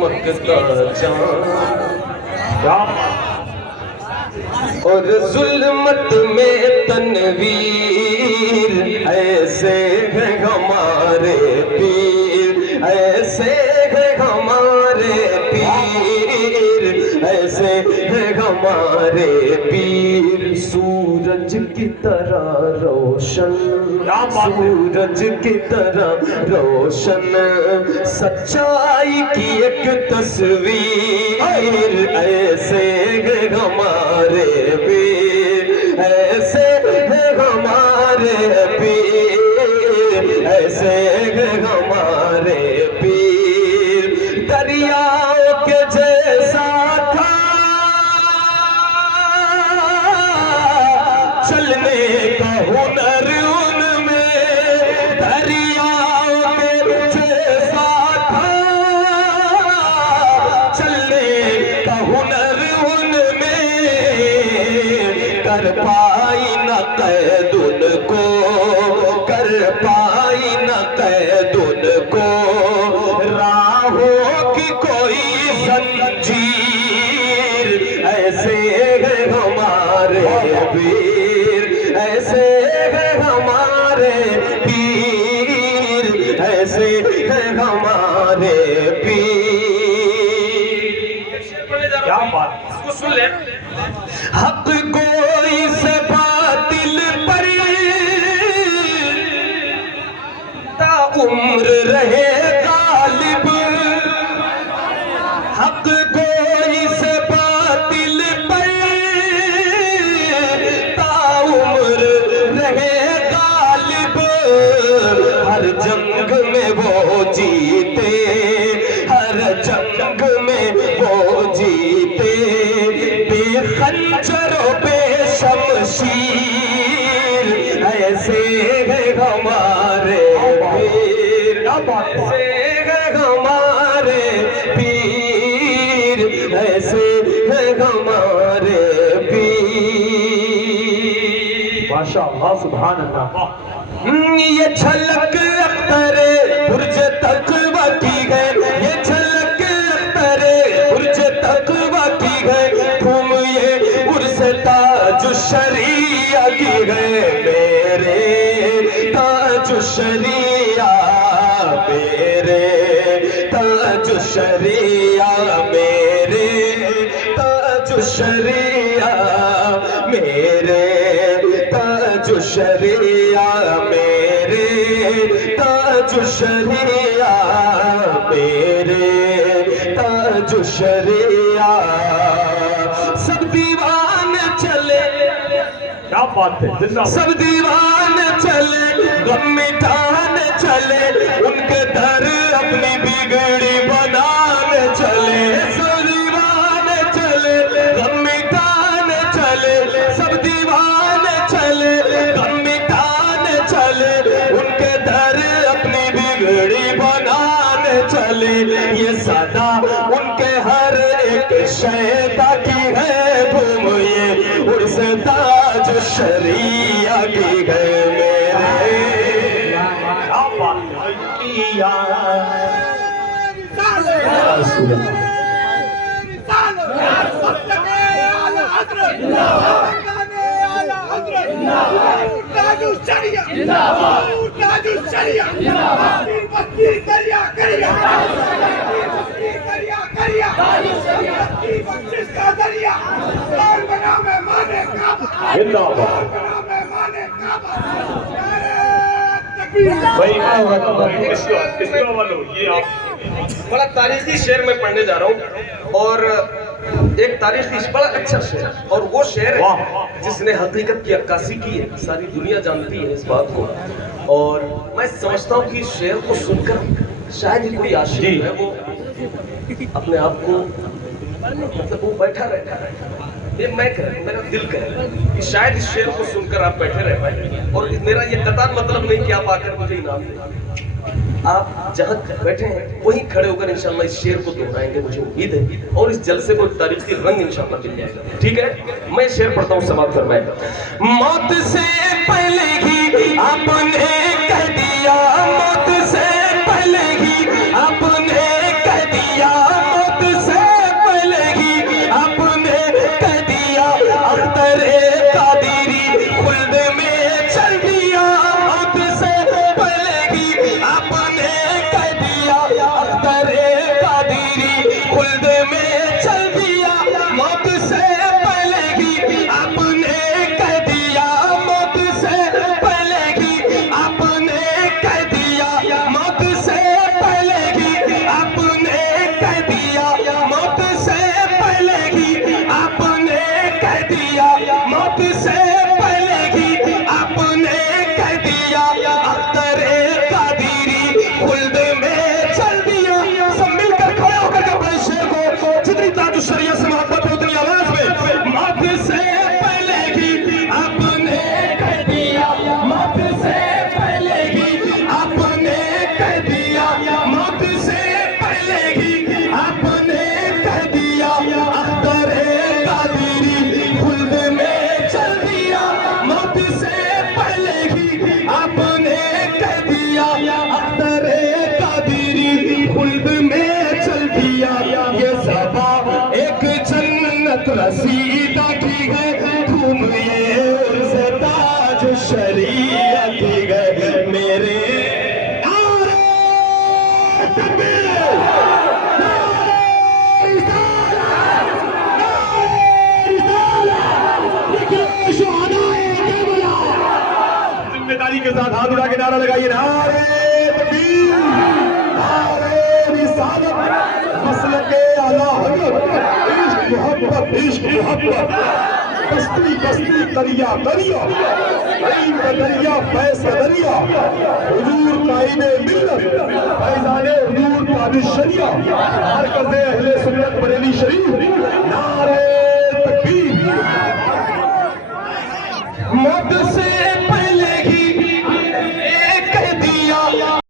चमकता चाँद और जुल्मत में तनवीर, ऐसे है हमारे पीर, ऐसे है हमारे पीर, ऐसे है हमारे पीर। सूरज की तरह रोशन, सूरज की तरह रोशन, सच्चाई की एक तस्वीर, ऐसे है हमारे पीर, ऐसे है हमारे पीर, ऐसे है हमारे पीर। दरियाओं के जैसा था चलने का हुनर उनमें, दरियाओं के जैसा था चलने का हुनर उनमें, कर पाई न कैद उनको, कर पाई न कैद उनको, राहों की कोई जंजीर, ऐसे है हमारे वीर, ऐसे है हमारे पीर, ऐसे है हमारे पीर। क्या बात, इसको सुन ले। हक कोई से बातिल पर ता उम्र रहे गालिब, हक कोई से बातिल पर ता उम्र रहे गालिब, हर जंग में वो जीते, हर जंग में वो जीते, बेखंजरों पे शमशीर, ऐसे है हमारे पीर, ऐसे है हमारे पीर, ऐसे है हमारे पीर। माशाअल्लाह, सुभान अल्लाह। ये झलक अख्तरे बुर्ज तकवा की है, ये झलक अख्तरे बुर्ज तकवा की है, घूम ये उर्स ताज शरिया की है, मेरे ताज शरिया, मेरे ताज शरिया, मेरे ताज शरिया, मेरे ताज शरिया, मेरे ताज शरिया, मेरे ताज शरिया। सब दीवाने चले, क्या बात है, जिंदाबाद। सब दीवाने चले, गम मिटाने चले, उनके दर अपनी बिगड़ी बनाने चले, सब दीवाने चले, गम मिटाने चले, सब दीवाने चले, गम मिटाने चले, उनके दर अपनी बिगड़ी बनाने चले। ये सदा उनके हर एक शैता की है, घूम ये उर्स ताज शरिया की है, मेरे क्या बात है किया। भाई बड़ा तारीखी शेर में पढ़ने जा रहा हूँ, और एक तारीखी बड़ा अच्छा शेर, और वो शेर है जिसने हकीकत की अक्कासी की है, सारी दुनिया जानती है इस बात को। और मैं समझता हूँ कि इस शेर को सुनकर शायद ही कोई आशिक है वो अपने आप को, मतलब वो बैठा रहता है, ये मैं कह रहा हूँ, मेरा दिल कह रहा है कि शायद इस शेर को सुनकर आप बैठे रह पाए। और मेरा ये कतार मतलब नहीं कि आप आकर मुझे इनाम दें, आप जहाँ बैठे हैं वहीं खड़े होकर इंशाल्लाह इस शेर को दोहराएंगे, मुझे उम्मीद है, और इस जलसे को तारीखी रंग इंशाल्लाह मिल जाएगा। ठीक है, मैं शेर पढ़ता हूँ, समाप्त फरमाएगा। मौत से पहले ही आपने कह दिया, मौत से पहले ही आपने कह दिया, जो शरीयत से मोहब्बत हो उतनी आवाज में मौत से पहले ही आपने कह दिया, मौत से पहले ही आपने कह दिया, मौत से पहले ही आपने कह दिया, अख्तरे कादिरी खुल्द में चल दिया, मौत से पहले ही आपने कह दिया, अख्तरे कादिरी खुल्द में चल दिया। ये ज़बा एक जन्नत रसीदा की है, तुम ये ताज शरीयत की है मेरे नारे तकबीर, नारे रिसालत, नारे रिसालत, लिखिए शुहदाए करबला। जिम्मेदारी के साथ हाथ उठा के नारा लगाइए, नारे तकबीर, नारे रिसालत, मसलके आला हज़रत, इश्क मोहब्बत, इश्क मोहब्बत, कश्ती कश्ती दरिया दरिया, कई दरिया फैज़ दरिया, हुजूर कायदे मिल्लत, फैज़ाने हुजूर ताबिश शरिया, मरकज़े अहले सुन्नत बरेली शरीफ, नारे तकबीर। मौत से